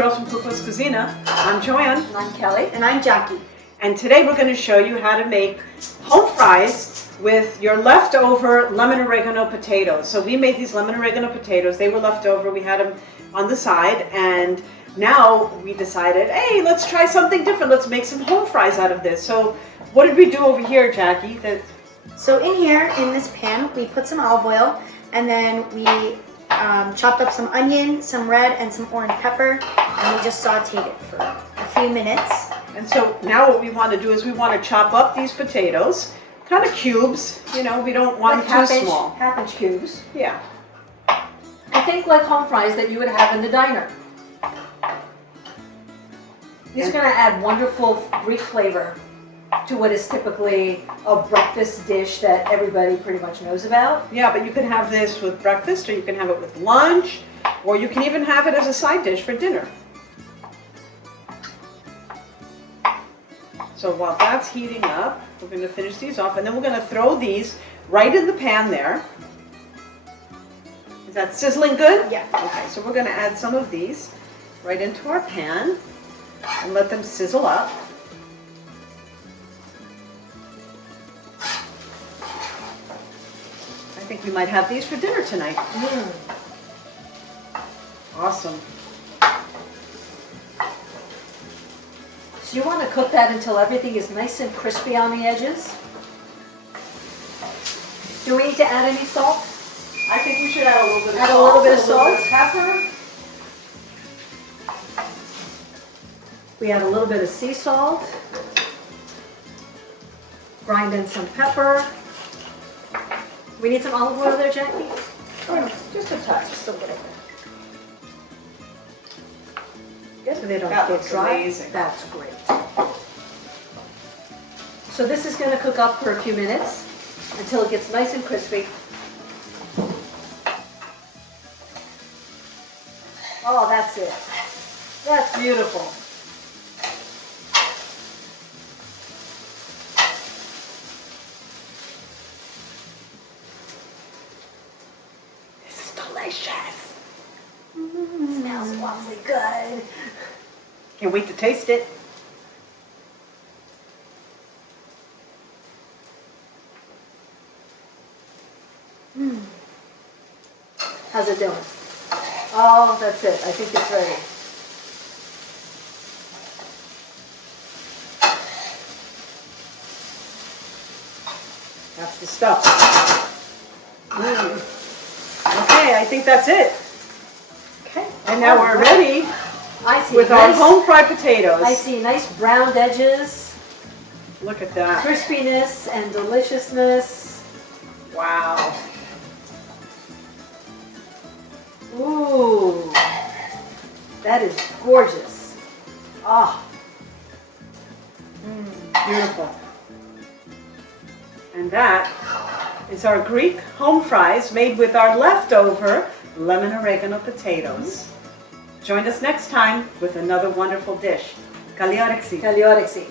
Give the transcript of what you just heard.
Girls from Cookbook's Cuisina. I'm Joanne. And I'm Kelly. And I'm Jackie. And today we're going to show you how to make home fries with your leftover lemon oregano potatoes. So we made these lemon oregano potatoes. They were left over. We had them on the side, and now we decided, hey, let's try something different. Let's make some home fries out of this. So what did we do over here, Jackie? So in here, in this pan, we put some olive oil, and then we chopped up some onion, some red, and some orange pepper, and we just sauteed it for a few minutes. And so now what we want to do is we want to chop up these potatoes, kind of cubes. You know, we don't want them too small. Half-inch cubes. Yeah. I think like home fries that you would have in the diner. These are going to add wonderful Greek flavor to what is typically a breakfast dish that everybody pretty much knows about. Yeah, but you can have this with breakfast, or you can have it with lunch, or you can even have it as a side dish for dinner. So while that's heating up, we're going to finish these off, and then we're going to throw these right in the pan there. Is that sizzling good? Yeah. Okay, so we're going to add some of these right into our pan and let them sizzle up. I think we might have these for dinner tonight. Awesome. So you want to cook that until everything is nice and crispy on the edges. Do we need to add any salt? I think we should add a little bit of salt. Add a little bit of A little salt. bit of pepper. We add a little bit of sea salt. Grind in some pepper. We need some olive oil there, Jackie? Just a touch. Just a little bit. So they don't That get looks dry. amazing. That's great. So this is going to cook up for a few minutes until it gets nice and crispy. Oh, that's it. That's beautiful. This is delicious. Smells awfully good. Can't wait to taste it. How's it doing? Oh, that's it. I think it's ready. That's the stuff. Okay, I think that's it. Okay. And now we're ready I see with our home fried potatoes. I see nice browned edges, Look at that. crispiness and deliciousness. Wow. Ooh, that is gorgeous. Ah, Beautiful. And that is our Greek home fries made with our leftover lemon oregano potatoes. Join us next time with another wonderful dish. Kalli όρεξη. Kalli όρεξη.